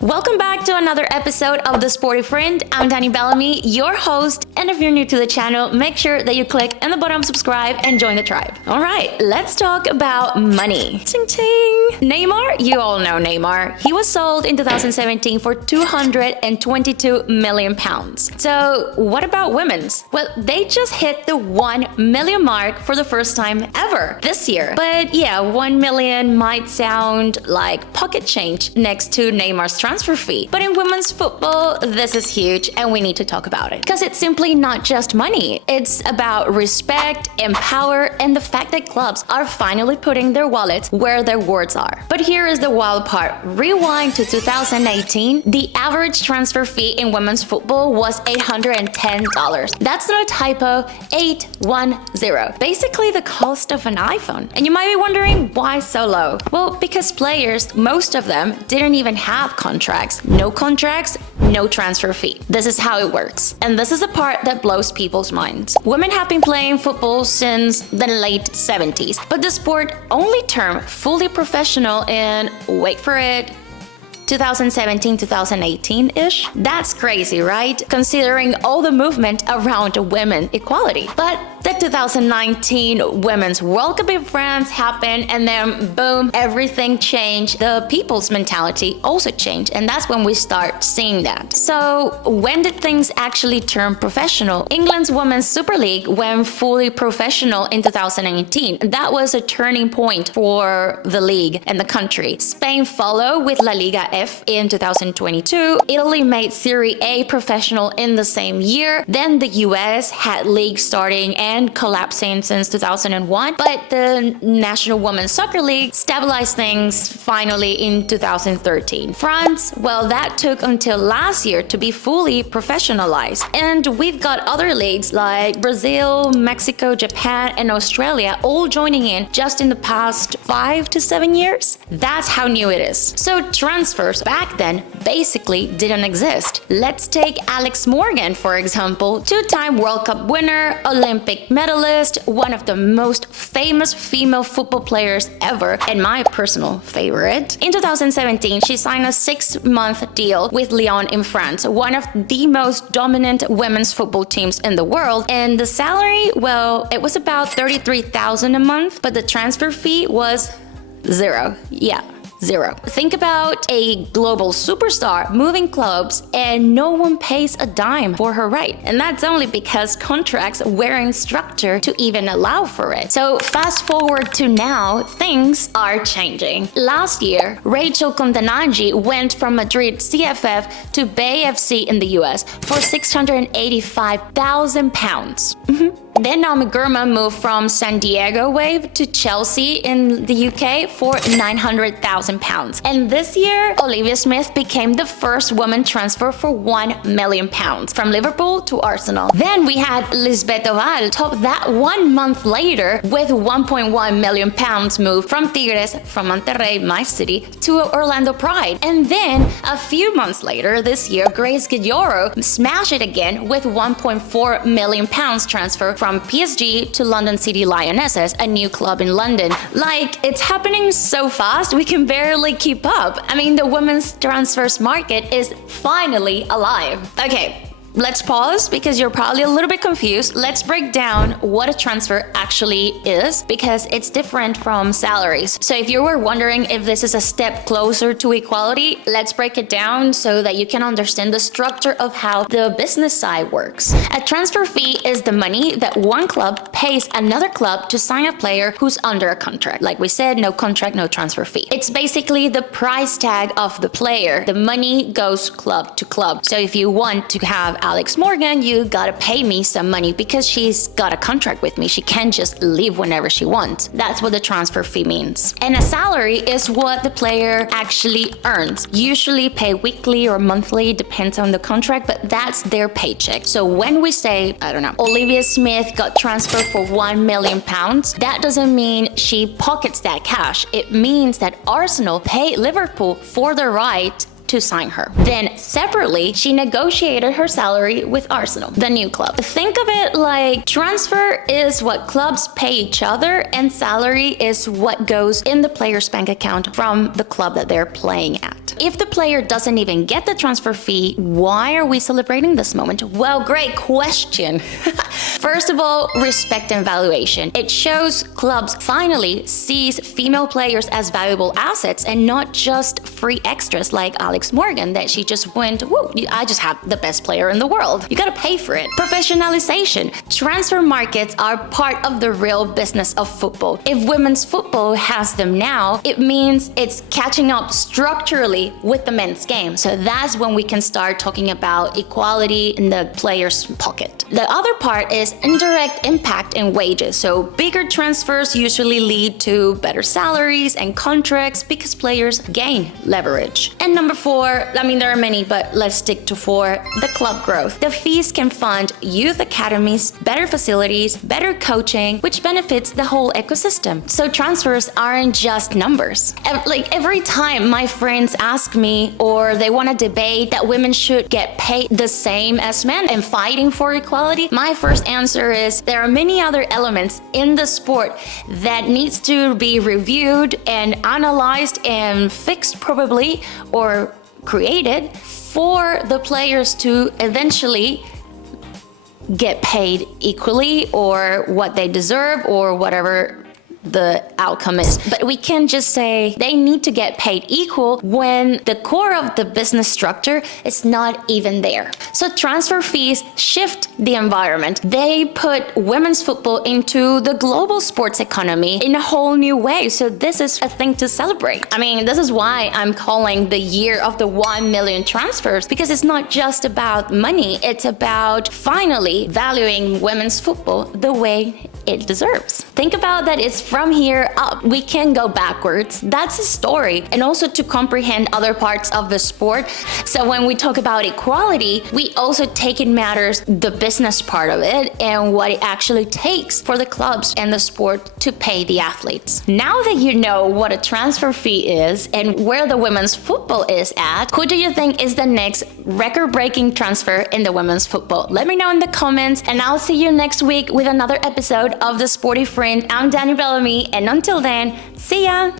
Welcome back to another episode of the Sporty Friend. I'm Dany Bellamy, your host, and if you're new to the channel, make sure that you click on the button subscribe and join the tribe. All right, let's talk about money. Ching ching. Neymar, you all know Neymar. He was sold in 2017 for 222 million pounds. So what about women's? Well, they just hit the 1 million mark for the first time ever this year. But yeah, 1 million might sound like pocket change next to Neymar's transfer fee. But in women's football, this is huge and we need to talk about it. Because it's simply not just money. It's about respect and power and the fact that clubs are finally putting their wallets where their words are. But here is the wild part. Rewind to 2018, the average transfer fee in women's football was $810. That's not a typo, 810. Basically the cost of an iPhone. And you might be wondering why so low? Well, because players, most of them, didn't even have contracts. No contracts, no transfer fee. This is how it works. And this is the part that blows people's minds. Women have been playing football since the late 70s, but the sport only turned fully professional in, wait for it, 2017-2018-ish? That's crazy, right? Considering all the movement around women equality. But the 2019 Women's World Cup in France happened and then boom, everything changed. The people's mentality also changed, and that's when we start seeing that. So when did things actually turn professional? England's Women's Super League went fully professional in 2018. That was a turning point for the league and the country. Spain followed with La Liga F in 2022. Italy made Serie A professional in the same year. Then the US had leagues starting and collapsing since 2001, but the National Women's Soccer League stabilized things finally in 2013. France, well, that took until last year to be fully professionalized. And we've got other leagues like Brazil, Mexico, Japan, and Australia all joining in just in the past 5 to 7 years. That's how new it is. So transfers back then basically didn't exist. Let's take Alex Morgan, for example, two-time World Cup winner, Olympic medalist, one of the most famous female football players ever, and my personal favorite. In 2017, she signed a 6-month deal with Lyon in France, one of the most dominant women's football teams in the world, and the salary, well, it was about $33,000 a month, but the transfer fee was zero. Yeah. Zero. Think about a global superstar moving clubs and no one pays a dime for her right. And that's only because contracts weren't structured to even allow for it. So fast forward to now, things are changing. Last year, Rachel Contenaji went from Madrid CFF to Bay FC in the US for £685,000. Then Naomi Gurman moved from San Diego Wave to Chelsea in the UK for £900,000. And this year, Olivia Smith became the first woman transfer for £1 million from Liverpool to Arsenal. Then we had Lisbeth Oval top that 1 month later with £1.1 million moved from Tigres, from Monterrey, my city, to Orlando Pride. And then a few months later this year, Grace Guilloro smashed it again with £1.4 million transfer from PSG to London City Lionesses, a new club in London. Like, it's happening so fast, we can barely keep up. I mean, the women's transfers market is finally alive. Okay. Let's pause because you're probably a little bit confused. Let's break down what a transfer actually is because it's different from salaries. So if you were wondering if this is a step closer to equality, let's break it down so that you can understand the structure of how the business side works. A transfer fee is the money that one club pays another club to sign a player who's under a contract. Like we said, no contract, no transfer fee. It's basically the price tag of the player. The money goes club to club. So if you want to have Alex Morgan, you gotta pay me some money because she's got a contract with me. She can't just leave whenever she wants. That's what the transfer fee means. And a salary is what the player actually earns. Usually paid weekly or monthly, depends on the contract, but that's their paycheck. So when we say, I don't know, Olivia Smith got transferred for £1 million, that doesn't mean she pockets that cash. It means that Arsenal paid Liverpool for the right to sign her. Then separately, she negotiated her salary with Arsenal, the new club. Think of it like transfer is what clubs pay each other and salary is what goes in the player's bank account from the club that they're playing at. If the player doesn't even get the transfer fee, why are we celebrating this moment? Well, great question. First of all, respect and valuation. It shows clubs finally sees female players as valuable assets and not just free extras like Alex Morgan that she just went, whoa, I just have the best player in the world. You gotta pay for it. Professionalization. Transfer markets are part of the real business of football. If women's football has them now, it means it's catching up structurally with the men's game. So that's when we can start talking about equality in the player's pocket. The other part is indirect impact in wages. So bigger transfers usually lead to better salaries and contracts because players gain leverage. And number 4, there are many, but let's stick to 4, the club growth. The fees can fund youth academies, better facilities, better coaching, which benefits the whole ecosystem. So transfers aren't just numbers. Every time my friends ask me or they want to debate that women should get paid the same as men and fighting for equality, my first answer is there are many other elements in the sport that needs to be reviewed and analyzed and fixed probably or created for the players to eventually get paid equally or what they deserve or whatever the outcome is. But we can't just say they need to get paid equal when the core of the business structure is not even there. So transfer fees shift the environment. They put women's football into the global sports economy in a whole new way. So this is a thing to celebrate. This is why I'm calling the year of the 1 million transfers, because it's not just about money. It's about finally valuing women's football the way it deserves. Think about that it's from here up. We can go backwards. That's the story. And also to comprehend other parts of the sport. So when we talk about equality, we also take in matters the business part of it and what it actually takes for the clubs and the sport to pay the athletes. Now that you know what a transfer fee is and where the women's football is at, who do you think is the next record-breaking transfer in the women's football? Let me know in the comments, and I'll see you next week with another episode of the Sporty Friend. I'm Dany, and until then, see ya!